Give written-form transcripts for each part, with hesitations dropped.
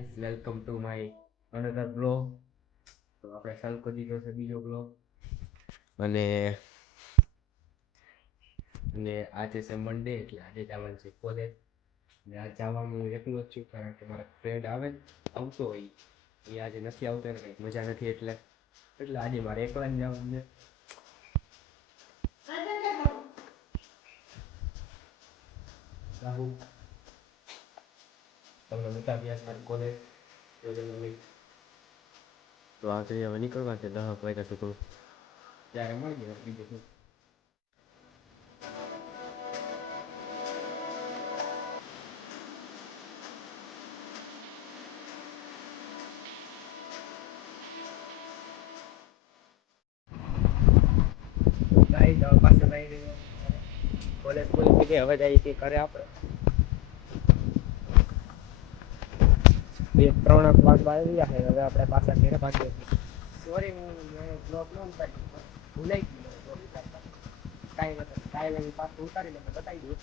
Guys welcome to my another blog. તો આપણે ચાલુ કરી દીધો છે બીજો બ્લોગ અને આજે છે મંડે એટલે આજે જવાનું છે કોલેજ. અને આજે જવાનું હું એકલો જ છું કારણ કે મારા ફ્રેન્ડ આવતો હોય એ આજે નથી આવતો, એને કંઈક મજા નથી એટલે આજે મારે એકલા જ જવાનું છે. રાહુલ તમને બતાવ્યા મારી કોલેજ તો આગળ હવે નીકળવા છે 10 વાગ્યા સુધી. ત્યારે મળીએ બીજું શું. ગાઈસ હવે પાછો લઈ રહ્યો કોલેજ પૂરી થઈ ગઈ, હવે જઈએ છીએ ઘરે. આપણે 2-3 વાગવા આવી ગયા છે, હવે આપણે પાછા ઘરે ભાગીએ છીએ. સોરી હું બ્લોગ ન ઉતારી ભૂલાઈ ગયું કાંઈ નથી, કાંઈ પાછું ઉતારીને બતાવી દઉં.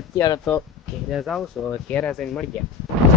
અત્યારે તો ઘેરે જાઉં છું, હવે ઘેરે જઈને મળી ગયા.